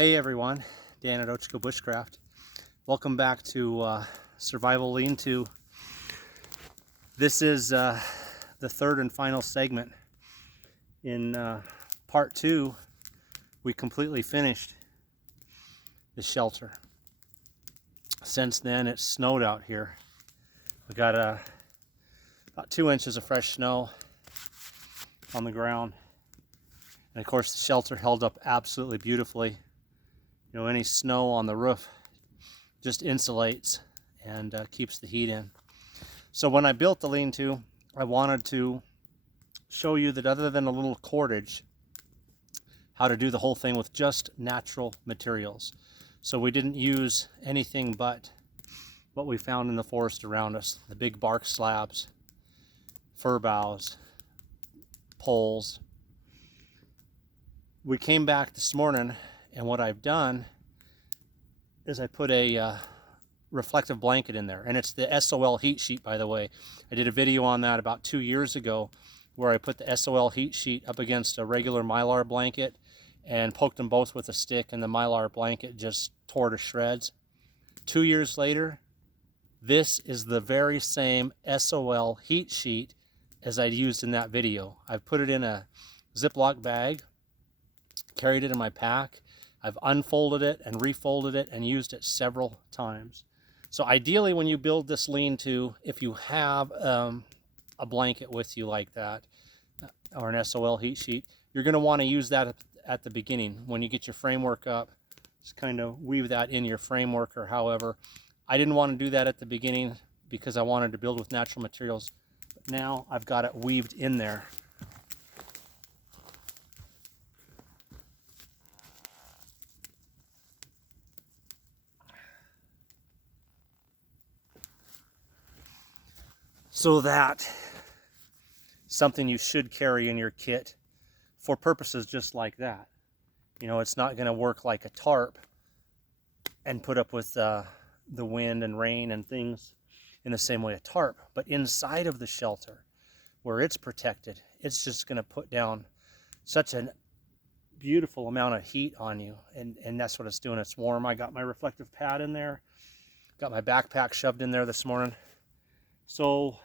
Hey everyone, Dan at Ochiko Bushcraft. Welcome back to Survival Lean-To. This is the third and final segment. In part 2, we completely finished the shelter. Since then, it's snowed out here. We got about 2 inches of fresh snow on the ground. And of course, the shelter held up absolutely beautifully. You know, any snow on the roof just insulates and keeps the heat in. So when I built the lean-to, I wanted to show you that other than a little cordage, how to do the whole thing with just natural materials. So we didn't use anything but what we found in the forest around us. The big bark slabs, fir boughs, poles. We came back this morning, and what I've done is I put a reflective blanket in there, and it's the SOL heat sheet, by the way. I did a video on that about 2 years ago where I put the SOL heat sheet up against a regular Mylar blanket and poked them both with a stick, and the Mylar blanket just tore to shreds. 2 years later, this is the very same SOL heat sheet as I used in that video. I've put it in a Ziploc bag, carried it in my pack. I've unfolded it and refolded it and used it several times. So ideally, when you build this lean-to, if you have a blanket with you like that, or an SOL heat sheet, you're going to want to use that at the beginning. When you get your framework up, just kind of weave that in your framework or however. I didn't want to do that at the beginning because I wanted to build with natural materials. But now I've got it weaved in there. So that something you should carry in your kit for purposes just like that. You know, it's not going to work like a tarp and put up with the wind and rain and things in the same way a tarp. But inside of the shelter, where it's protected, it's just going to put down such a beautiful amount of heat on you. And that's what it's doing. It's warm. I got my reflective pad in there. Got my backpack shoved in there this morning. So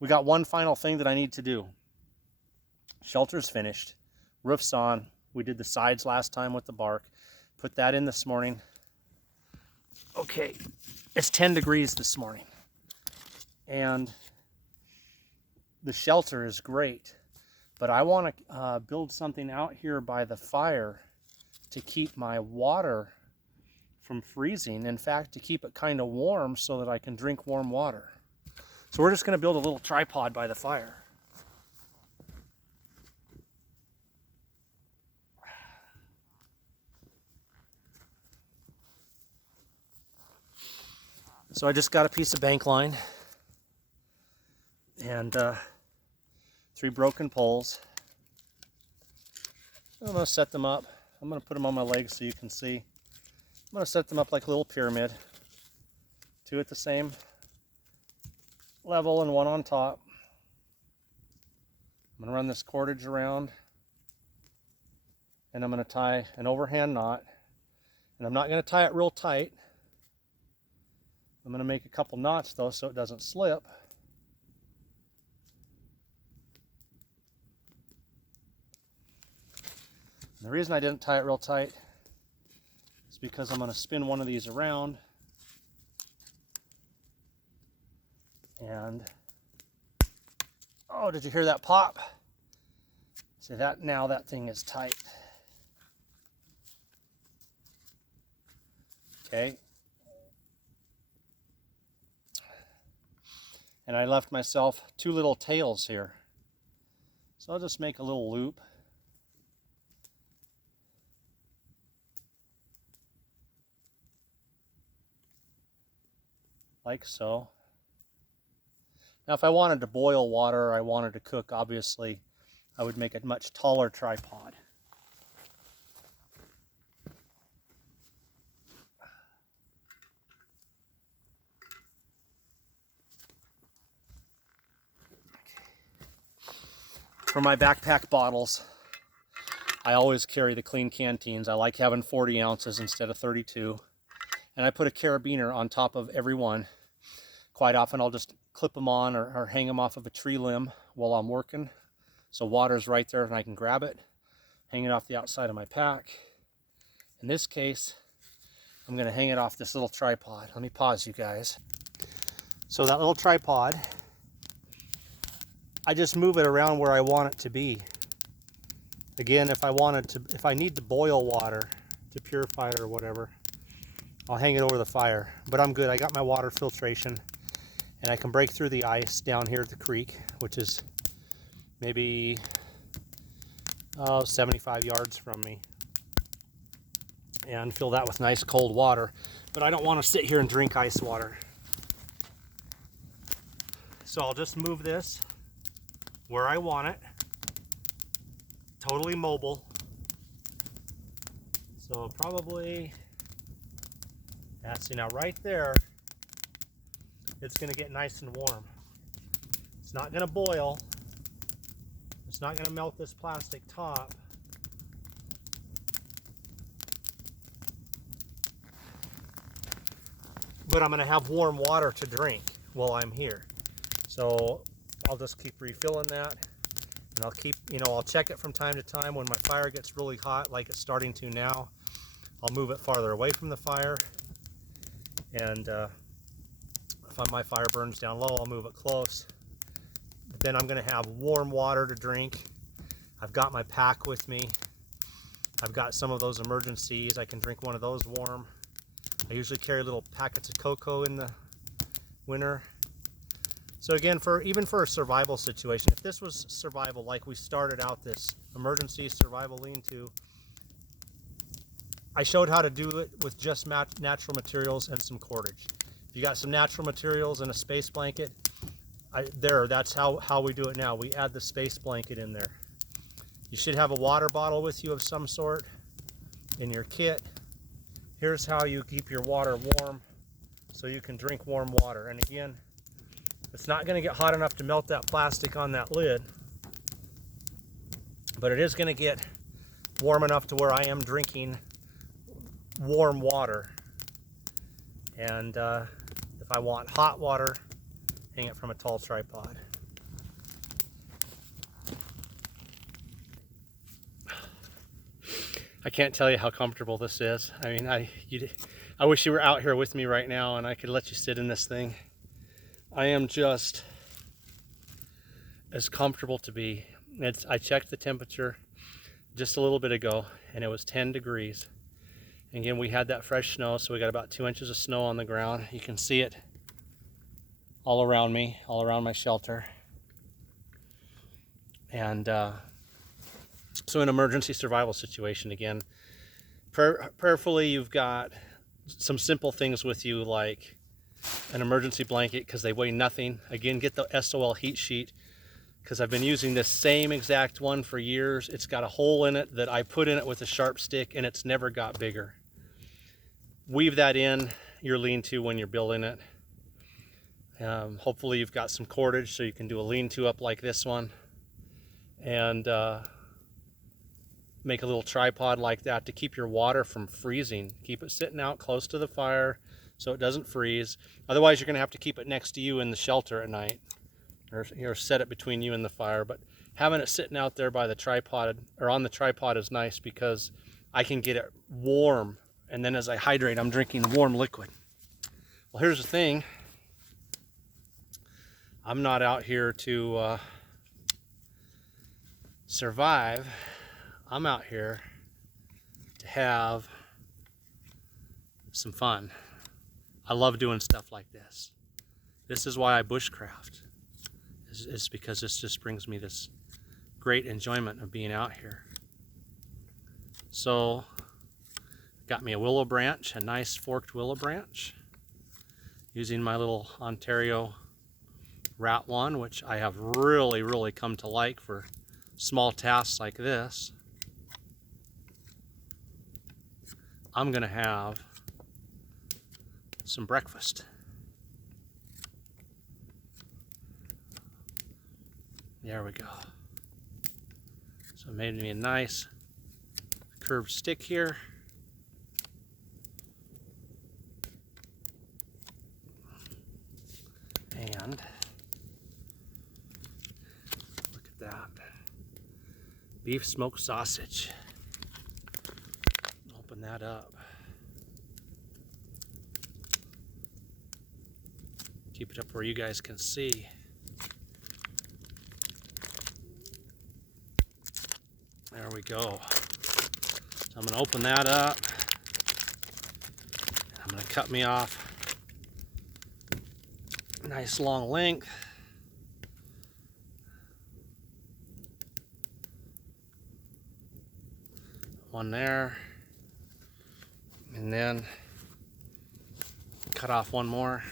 we got one final thing that I need to do. Shelter's finished. Roof's on. We did the sides last time with the bark. Put that in this morning. Okay, it's 10 degrees this morning. And the shelter is great. But I want to build something out here by the fire to keep my water from freezing. In fact, to keep it kind of warm so that I can drink warm water. So we're just going to build a little tripod by the fire. So I just got a piece of bank line and 3 broken poles. I'm going to set them up. I'm going to put them on my legs so you can see. I'm going to set them up like a little pyramid. 2 at the same level and 1 on top. I'm going to run this cordage around, and I'm going to tie an overhand knot, and I'm not going to tie it real tight. I'm going to make a couple knots though so it doesn't slip. And the reason I didn't tie it real tight is because I'm going to spin one of these around, and oh, did you hear that pop? See that? Now that thing is tight. Okay. And I left myself 2 little tails here. So I'll just make a little loop. Like so. Now, if I wanted to boil water, or I wanted to cook, obviously, I would make a much taller tripod. For my backpack bottles, I always carry the clean canteens. I like having 40 ounces instead of 32. And I put a carabiner on top of every one. Quite often I'll just clip them on or hang them off of a tree limb while I'm working. So water's right there and I can grab it, hang it off the outside of my pack. In this case, I'm gonna hang it off this little tripod. Let me pause, you guys. So that little tripod, I just move it around where I want it to be. Again, if I need to boil water to purify it or whatever, I'll hang it over the fire. But I'm good, I got my water filtration and I can break through the ice down here at the creek, which is maybe 75 yards from me, and fill that with nice cold water. But I don't want to sit here and drink ice water. So I'll just move this where I want it. Totally mobile. So probably, see now right there, it's going to get nice and warm. It's not going to boil. It's not going to melt this plastic top. But I'm going to have warm water to drink while I'm here. So I'll just keep refilling that. And I'll keep, I'll check it from time to time. When my fire gets really hot, like it's starting to now, I'll move it farther away from the fire. And if my fire burns down low, I'll move it close. But then I'm going to have warm water to drink. I've got my pack with me. I've got some of those emergencies. I can drink one of those warm. I usually carry little packets of cocoa in the winter. So again, even for a survival situation, if this was survival like we started out this emergency survival lean-to, I showed how to do it with just natural materials and some cordage. If you got some natural materials and a space blanket, that's how we do it now. We add the space blanket in there. You should have a water bottle with you of some sort in your kit. Here's how you keep your water warm so you can drink warm water. And again, it's not going to get hot enough to melt that plastic on that lid, but it is going to get warm enough to where I am drinking warm water. And if I want hot water, hang it from a tall tripod. I can't tell you how comfortable this is. I mean, I wish you were out here with me right now and I could let you sit in this thing. I am just as comfortable to be. I checked the temperature just a little bit ago and it was 10 degrees. And again, we had that fresh snow, so we got about 2 inches of snow on the ground. You can see it all around me, all around my shelter. And so an emergency survival situation, again, prayerfully you've got some simple things with you like an emergency blanket because they weigh nothing. Again, get the SOL heat sheet because I've been using this same exact one for years. It's got a hole in it that I put in it with a sharp stick and it's never got bigger. Weave that in your lean-to when you're building it. Hopefully you've got some cordage so you can do a lean-to up like this one. And make a little tripod like that to keep your water from freezing. Keep it sitting out close to the fire so it doesn't freeze. Otherwise you're going to have to keep it next to you in the shelter at night, or set it between you and the fire. But having it sitting out there by the tripod or on the tripod is nice because I can get it warm, and then as I hydrate I'm drinking warm liquid. Well, here's the thing, I'm not out here to survive. I'm out here to have some fun. I love doing stuff like this. This is why I bushcraft. It's because this just brings me this great enjoyment of being out here. So, got me a willow branch, a nice forked willow branch, using my little Ontario Rat 1, which I have really come to like for small tasks like this. I'm gonna have some breakfast. There we go. So it made me a nice curved stick here. And look at that. Beef smoked sausage. Open that up. Keep it up where you guys can see. There we go. So I'm going to open that up. I'm going to cut me off a nice long length. One there. And then cut off one more.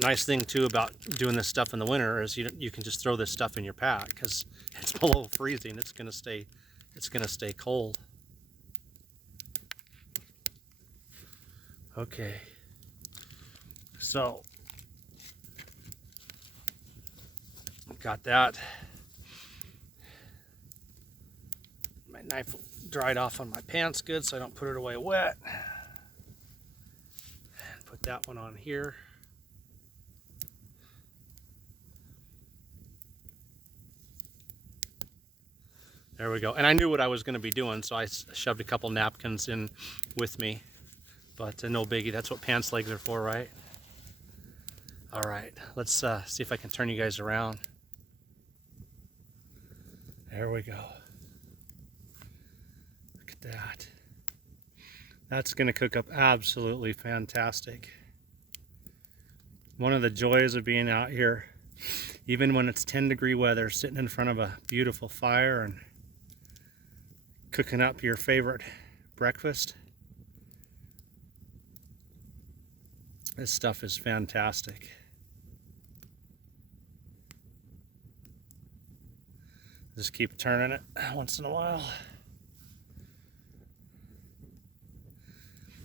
Nice thing too about doing this stuff in the winter is you can just throw this stuff in your pack because it's below freezing. It's gonna stay cold. Okay, so got that. My knife dried off on my pants good, so I don't put it away wet. Put that one on here. There we go. And I knew what I was going to be doing, so I shoved a couple napkins in with me. But no biggie. That's what pants legs are for, right? All right. Let's see if I can turn you guys around. There we go. Look at that. That's going to cook up absolutely fantastic. One of the joys of being out here, even when it's 10-degree weather, sitting in front of a beautiful fire and cooking up your favorite breakfast. This stuff is fantastic. Just keep turning it once in a while.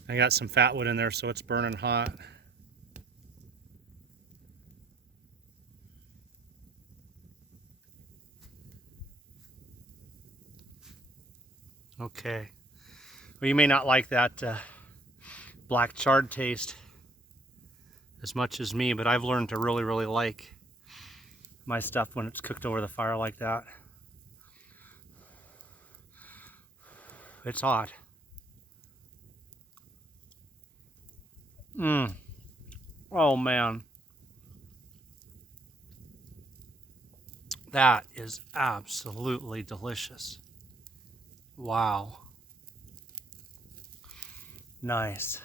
I got some fat wood in there, so it's burning hot. Okay. Well, you may not like that black charred taste as much as me, but I've learned to really, really like my stuff when it's cooked over the fire like that. It's hot. Oh man. That is absolutely delicious. Wow. Nice.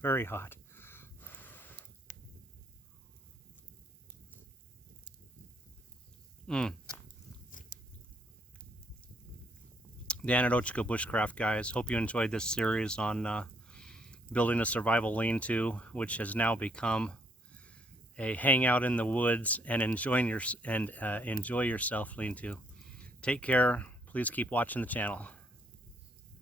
Very hot. Dan at Ochiko Bushcraft, guys. Hope you enjoyed this series on building a survival lean-to, which has now become a hangout in the woods and enjoy yourself lean-to. Take care. Please keep watching the channel.